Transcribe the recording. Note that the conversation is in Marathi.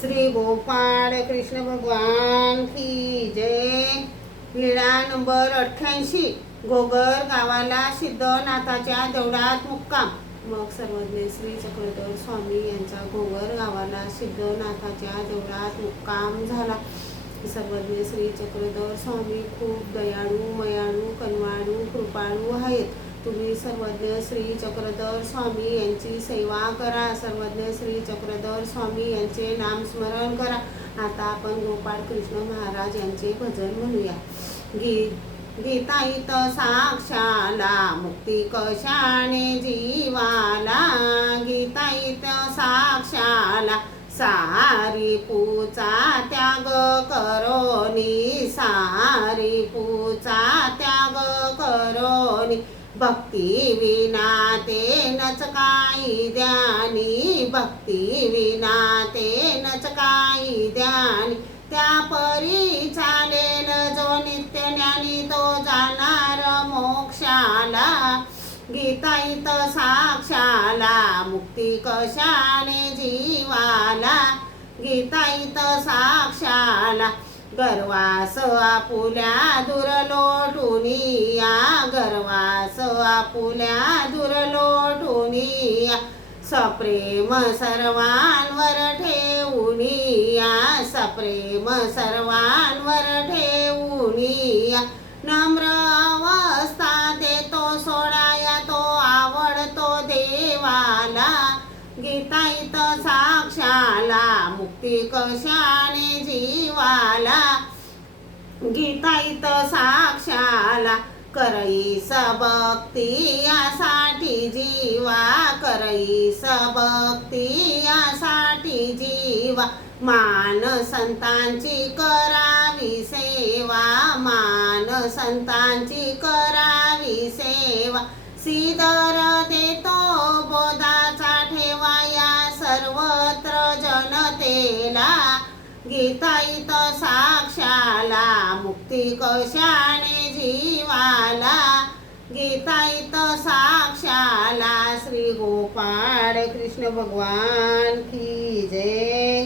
श्री गोपाळ कृष्ण भगवान की जय। लीळा नंबर 88। घोगर गावाला सिद्धनाथाच्या देवळात मुक्काम। मग सर्वज्ञ श्री चक्रधर स्वामी यांचा घोगर गावाला सिद्धनाथाच्या देवळात मुक्काम झाला। सर्वज्ञ श्री चक्रधर स्वामी खूप दयाळू, मयाळू, कनवाळू, कृपाळू आहेत। तुम्ही सर्वज्ञ श्री चक्रधर स्वामी यांची सेवा करा। सर्वज्ञ श्री चक्रधर स्वामी यांचे नामस्मरण करा। आता आपण गोपाळ कृष्ण महाराज यांचे भजन म्हणूया। गीताईत साक्षाला मुक्ती कशाने जीवाला। गीताईत साक्षाला सारी पूचा त्याग करोनी। सारी पूचा त्याग करोनी। भक्ती विना ते नच काही द्यानी। भक्ती विना ते नच काही द्यानी। त्या परी चालेल जो नित्य ज्ञानी तो जाणार मोक्षाला। गीताईत साक्षाला मुक्ती कशाने जीवाला। गीताईत साक्षाला गर्वास आपुल्या दूर लोटुनिया। गर्वास आपुल्या दूर लोटुनिया। सप्रेम सर्वांवर ठेवुनिया। सप्रेम सर्वांवर ठेवुनिया। नम्र अवस्था देतो सोडाया तो आवडतो देवाला। गीताईत साक्षाला मुक्ती कशाने जीवाला। गीताईत साक्षाला करईस भक्ती यासाठी जीवा। करईस भक्ती यासाठी जीवा। मान संतांची करावी सेवा। मान संतांची करावी सेवा। श्रीधर देतो बोधाचा ठेवा या सर्वत्र जनतेला। गीताईत साक्षाला मुक्ती कशाने जीवाला। गीताईत साक्षाला। श्री गोपाळ कृष्ण भगवान की जय।